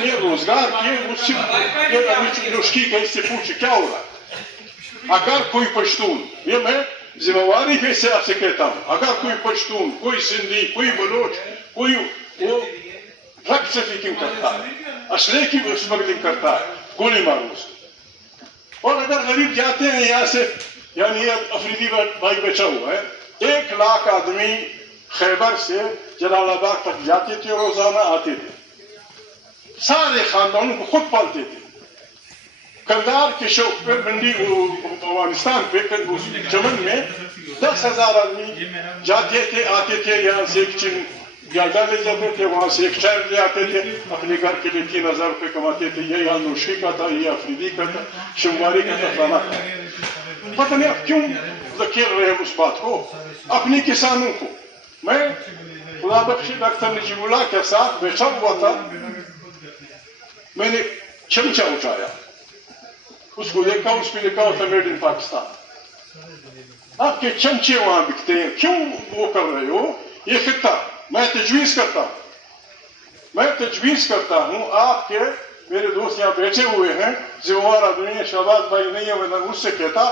اپنے روزگار کے اس کی کہیں سے پوچھے کیا ہو رہا ہے. اگر کوئی پشتون, یہ میں ذمہ داری پہ سے آپ سے کہتا ہوں, اگر کوئی پشتون, کوئی سندھی, کوئی بلوچ, کوئی وہ ڈرگ ٹریفکنگ کرتا ہے, اسلحے کی اسمگلنگ کرتا ہے, گولی مارو اس کو. اور اگر غریب جاتے ہیں یہاں سے, یعنی یہ افریدی بھائی بچا ہوا ہے, 1 لاکھ آدمی خیبر سے جلال آباد تک جاتے تھے, روزانہ آتے تھے, سارے خاندانوں کو خود پالتے تھے. کردار کے شوق پہ منڈی افغانستان پہ چمن میں 10,000 آدمی جاتے تھے, آتے تھے, یہاں سے ایک چن گاڈا لے جاتے تھے, وہاں سے ایک ٹائر لے آتے تھے, اپنے گھر کے لیے 3,000 روپے کماتے تھے. یہ یہاں نوشی کا تھا, یہ افریدی کا تھا, شمواری کا تھا, فلانا تھا. پتہ نہیں اب کیوں ذکر رہے اس بات کو, اپنے کسانوں کو. میں خدا بخش ڈاکٹر نجیب اللہ کے ساتھ بیٹھا ہوا تھا, میں نے چمچہ اٹھایا, اس کو دیکھا, اس پہ لکھا ہوتا میڈ ان پاکستان. آپ کے چمچے وہاں بکتے ہیں, کیوں وہ کر رہے ہو؟ یہ خطہ میں تجویز کرتا ہوں, آپ کے میرے دوست یہاں بیٹھے ہوئے ہیں, ذمہ دار آدمی ہیں, شہباز بھائی نہیں ہے, میں مجھ سے کہتا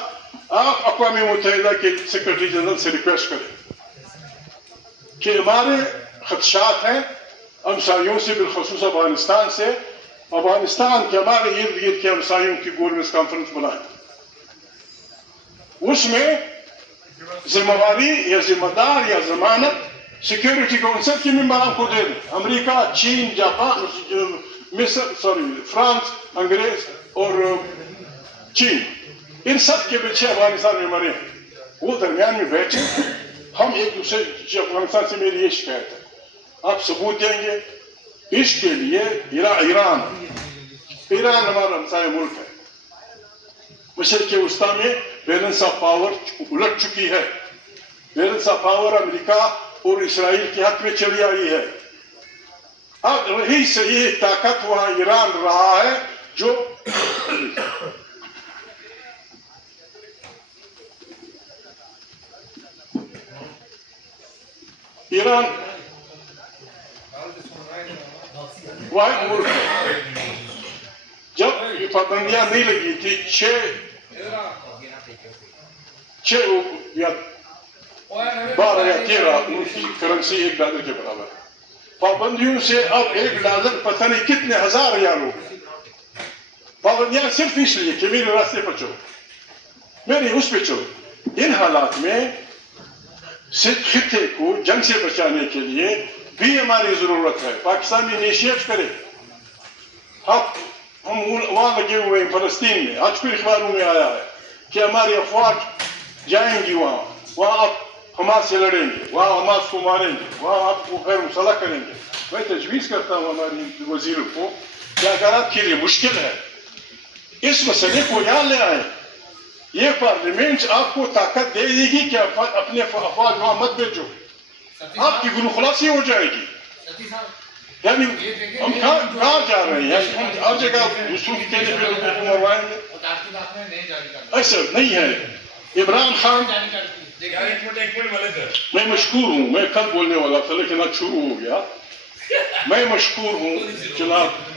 آپ اقوام متحدہ کے سیکرٹری جنرل سے ریکویسٹ کریں کہ ہمارے خدشات ہیں ہمسایوں سے, بالخصوص افغانستان سے, افغانستان کے ہمارے ارد گرد کے ہمسایوں کی گورننس کانفرنس بلائیں, اس میں ذمہ داری یا ذمہ دار یا ضمانت سیکورٹی کونسل کے ممبران کو دے دیں. امریکہ, چین, جاپان, مصر, فرانس, انگریز اور چین, ان سب کے پیچھے افغانستان میں مرے ہیں. وہ درمیان میں بیٹھے, ہم ایک دوسرے, افغانستان سے میری یہ شکایت ہے, آپ ثبوت دیں گے اس کے لیے. ایران ہمارا ہمسایہ ملک ہے, مشرق وسطیٰ میں بیلنس آف پاور الٹ چکی ہے. بیلنس آف پاور امریکہ اور اسرائیل کے حق میں چلی آئی ہے. اب وہی صحیح طاقت وہاں ایران رہا ہے جو ایران واحد ملک ہے. جب یہ پابندیاں نہیں لگی تھی, 12 یا 13 ان کی کرنسی $1 کے برابر ہے. پابندیوں سے اب $1 پتہ نہیں کتنے ہزار ریال ہو گئے. پابندیاں صرف اس لیے کہ میرے راستے پر چلو, میرے اس پہ چلو. ان حالات میں خطے کو جنگ سے بچانے کے لیے بھی ہماری ضرورت ہے. پاکستان انیشیٹ کرے. ہم وہاں لگے ہوئے ہیں فلسطین میں, آج پھر اخباروں میں آیا ہے کہ ہماری افواج جائیں گی وہاں آپ حماس سے لڑیں گے, وہاں حماس کو ماریں گے, وہاں آپ کو غیر مسلح کریں گے. میں تجویز کرتا ہوں ہماری وزیر کو کہ اگر آپ کے لیے مشکل ہے اس مسئلے کو یہاں لے آئیں, یہ پارلیمنٹ آپ کو طاقت دے دے گی کہ اپنے افواج وہاں مت بھیجو, آپ کی گناہ خلاصی ہو جائے گی. یعنی ہم کہاں جا رہے ہیں؟ ہم ہر جگہ دوسروں کی کہنے پہ لوگوں کو مروائیں گے, ایسا نہیں ہے. عمران خان, میں مشکور ہوں, میں کل بولنے والا تھا لیکن اب شروع ہو گیا. میں مشکور ہوں جناب